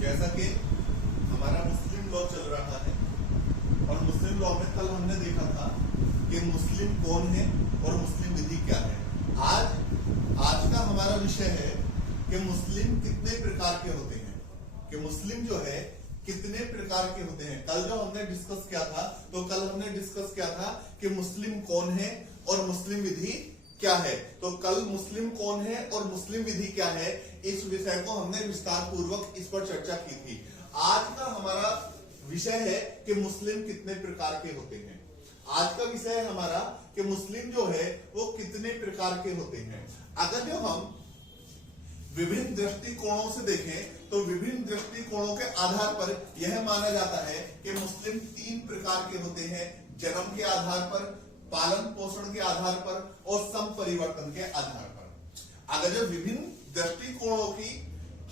जैसा कि हमारा मुस्लिम लॉ चल रहा है और मुस्लिम लॉ में कल हमने देखा था कि मुस्लिम कौन है और मुस्लिम विधि क्या है। आज का हमारा विषय है कि मुस्लिम कितने प्रकार के होते हैं, कि मुस्लिम जो है कितने प्रकार के होते हैं। कल जो हमने डिस्कस किया था तो कल हमने डिस्कस किया था कि मुस्लिम कौन है और मुस्लिम विधि क्या है। तो कल मुस्लिम कौन है और मुस्लिम विधि क्या है, इस विषय को हमने विस्तार पूर्वक इस पर चर्चा की थी। आज का हमारा विषय है कि मुस्लिम कितने प्रकार के होते हैं। आज का विषय है हमारा कि मुस्लिम जो है वो कितने प्रकार के होते हैं। अगर जो हम विभिन्न दृष्टिकोणों से देखें तो विभिन्न दृष्टिकोणों के आधार पर यह माना जाता है कि मुस्लिम 3 प्रकार के होते हैं, जन्म के आधार पर, पालन पोषण के आधार पर और संपरिवर्तन के आधार पर। अगर जो विभिन्न दृष्टिकोणों की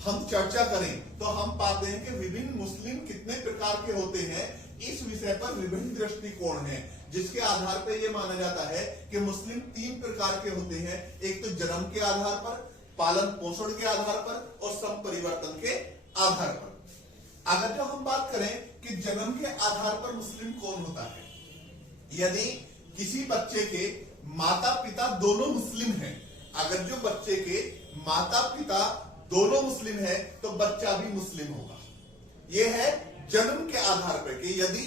हम चर्चा करें तो हम पाते हैं कि विभिन्न मुस्लिम कितने प्रकार के होते हैं। इस विषय पर विभिन्न दृष्टिकोण हैं जिसके आधार पर यह माना जाता है कि मुस्लिम 3 प्रकार के होते हैं। एक तो जन्म के आधार पर, पालन पोषण के आधार पर और संपरिवर्तन के आधार पर। अगर जो हम बात करें कि जन्म के आधार पर मुस्लिम कौन होता है, यदि किसी बच्चे के माता पिता दोनों मुस्लिम हैं, अगर जो बच्चे के माता पिता दोनों मुस्लिम है तो बच्चा भी मुस्लिम होगा। यह है जन्म के आधार पर कि यदि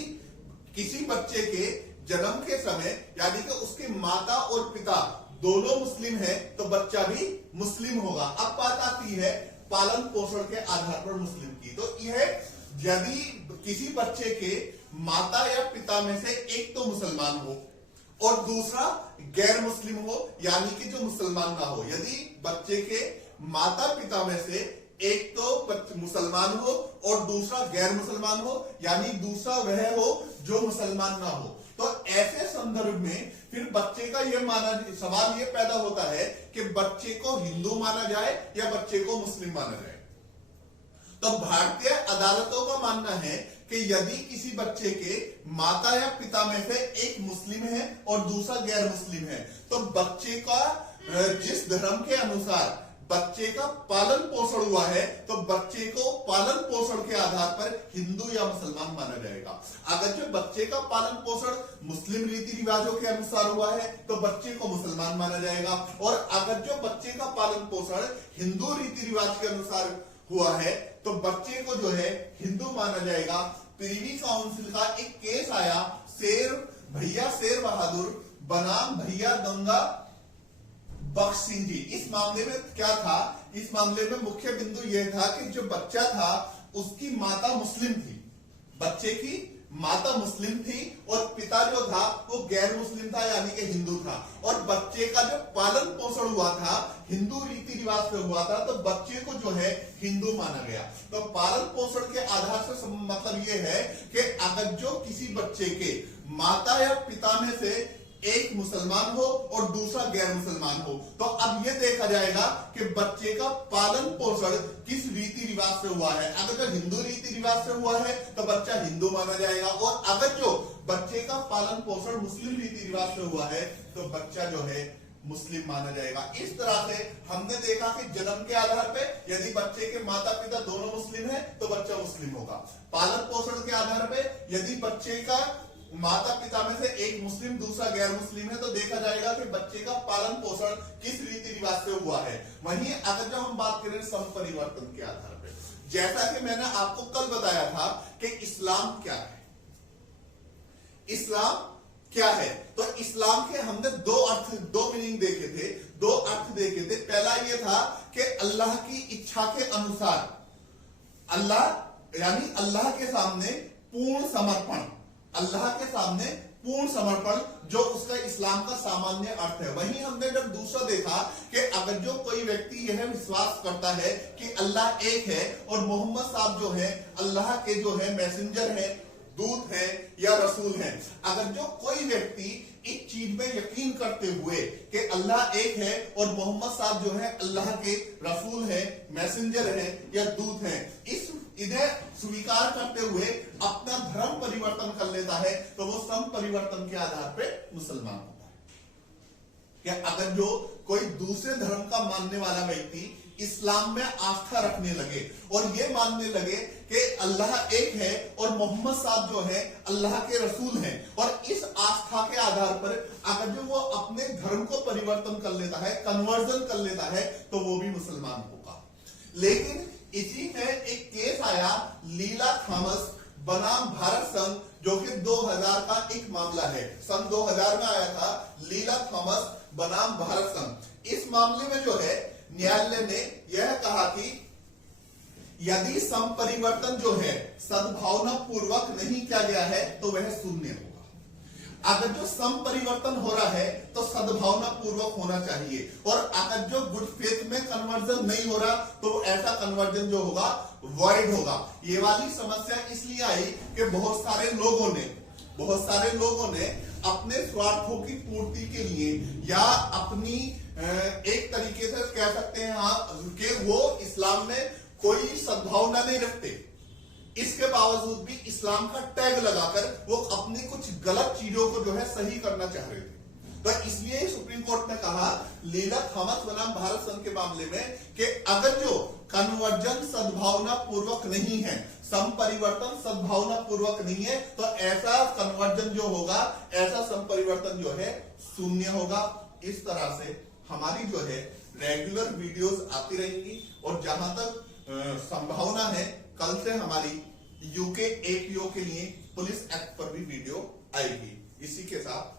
किसी बच्चे के जन्म के समय यानी कि उसके माता और पिता दोनों मुस्लिम है तो बच्चा भी मुस्लिम होगा। अब बात आती है पालन पोषण के आधार पर मुस्लिम की। तो यह यदि किसी बच्चे के माता या पिता में से एक तो मुसलमान हो और दूसरा गैर मुस्लिम हो यानी कि जो मुसलमान ना हो, यदि बच्चे के माता पिता में से एक तो मुसलमान हो और दूसरा गैर मुसलमान हो यानी दूसरा वह हो जो मुसलमान ना हो, तो ऐसे संदर्भ में फिर बच्चे का यह सवाल यह पैदा होता है कि बच्चे को हिंदू माना जाए या बच्चे को मुस्लिम माना जाए। तो भारतीय अदालतों का मानना है कि यदि किसी बच्चे के माता या पिता में से एक मुस्लिम है और दूसरा गैर मुस्लिम है तो बच्चे का जिस धर्म के अनुसार बच्चे का पालन पोषण हुआ है तो बच्चे को पालन पोषण के आधार पर हिंदू या मुसलमान माना जाएगा। अगर जो बच्चे का पालन पोषण मुस्लिम रीति रिवाजों के अनुसार हुआ है तो बच्चे को मुसलमान माना जाएगा, और अगर जो बच्चे का पालन पोषण हिंदू रीति रिवाज के अनुसार हुआ है तो बच्चे को जो है हिंदू माना जाएगा। प्रिवी काउंसिल का एक केस आया, शेर बहादुर बनाम भैया गंगा बख्श सिंह जी। इस मामले में क्या था, इस मामले में मुख्य बिंदु यह था कि जो बच्चा था उसकी माता मुस्लिम थी, बच्चे की माता मुस्लिम थी और पिता जो था वो गैर मुस्लिम था यानी कि हिंदू था, और बच्चे का जो पालन पोषण हुआ था हिंदू रीति रिवाज से हुआ था तो बच्चे को जो है हिंदू माना गया। तो पालन पोषण के आधार से मतलब ये है कि अगर जो किसी बच्चे के माता या पिता में से एक मुसलमान हो और दूसरा गैर मुसलमान हो तो अब यह देखा जाएगा कि बच्चे का पालन पोषण किस रीति रिवाज से हुआ है। अगर जो हिंदू रीति रिवाज से हुआ है तो बच्चा हिंदू माना जाएगा, और अगर जो बच्चे का पालन पोषण मुस्लिम रीति रिवाज से हुआ है तो बच्चा जो है मुस्लिम माना जाएगा। इस तरह से हमने देखा कि जन्म के आधार पर यदि बच्चे के माता पिता दोनों मुस्लिम है तो बच्चा मुस्लिम होगा। पालन पोषण के आधार पर यदि बच्चे का माता पिता में से एक मुस्लिम दूसरा गैर मुस्लिम है तो देखा जाएगा कि बच्चे का पालन पोषण किस रीति रिवाज से हुआ है। वहीं अगर जो हम बात करें संपरिवर्तन के आधार पर, जैसा कि मैंने आपको कल बताया था कि इस्लाम क्या है, इस्लाम क्या है, तो इस्लाम के हमने दो मीनिंग देखे थे, 2 अर्थ देखे थे। पहला यह था कि अल्लाह की इच्छा के अनुसार, अल्लाह यानी अल्लाह के सामने पूर्ण समर्पण, अल्लाह के सामने पूर्ण समर्पण जो उसका इस्लाम का सामान्य अर्थ है। वहीं हमने जब दूसरा देखा कि अगर जो कोई व्यक्ति यह विश्वास करता है कि अल्लाह एक है और मोहम्मद साहब जो है अल्लाह के जो है मैसेंजर है, दूत है या रसूल है, अगर जो कोई व्यक्ति इस चीज में यकीन करते हुए कि अल्लाह एक है और मोहम्मद साहब जो है अल्लाह के रसूल है, मैसेंजर है या दूत है, इन्हें स्वीकार करते हुए अपना धर्म परिवर्तन कर लेता है तो वो संपरिवर्तन के आधार पर मुसलमान होता है। क्या अगर जो कोई दूसरे धर्म का मानने वाला व्यक्ति इस्लाम में आस्था रखने लगे और ये मानने लगे कि अल्लाह एक है और मोहम्मद साहब जो है अल्लाह के रसूल हैं, और इस आस्था के आधार पर अगर जो वो अपने धर्म को परिवर्तन कर लेता है, कन्वर्जन कर लेता है, तो वो भी मुसलमान होगा। लेकिन इसी में एक केस आया लीला थॉमस बनाम भारत संघ, जो कि 2000 का एक मामला है। सन 2000 में आया था लीला थॉमस बनाम भारत संघ। इस मामले में जो है न्यायालय ने यह कहा कि यदि संपरिवर्तन जो है सद्भावना पूर्वक नहीं किया गया है तो वह शून्य होगा। अगर जो संपरिवर्तन हो रहा है तो सद्भावना पूर्वक होना चाहिए, और अगर जो गुड फेथ में कन्वर्जन नहीं हो रहा तो ऐसा कन्वर्जन जो होगा वॉइड होगा। ये वाली समस्या इसलिए आई कि बहुत सारे लोगों ने अपने स्वार्थों की पूर्ति के लिए या अपनी एक तरीके से कह सकते हैं कि वो इस्लाम में कोई सद्भावना नहीं रखते, इसके बावजूद भी इस्लाम का टैग लगाकर वो अपनी कुछ गलत चीजों को जो है सही करना चाह रहे थे। तो इसलिए सुप्रीम कोर्ट ने कहा लीला थॉमस बनाम भारत संघ के मामले में कि अगर जो कन्वर्जन सद्भावना पूर्वक नहीं है, संपरिवर्तन सद्भावना पूर्वक नहीं है, तो ऐसा कन्वर्जन जो होगा, ऐसा संपरिवर्तन जो है शून्य होगा। इस तरह से हमारी जो है रेगुलर वीडियोस आती रहेंगी, और जहां तक संभावना है कल से हमारी यूके एपीओ के लिए पुलिस एक्ट पर भी वीडियो आएगी। इसी के साथ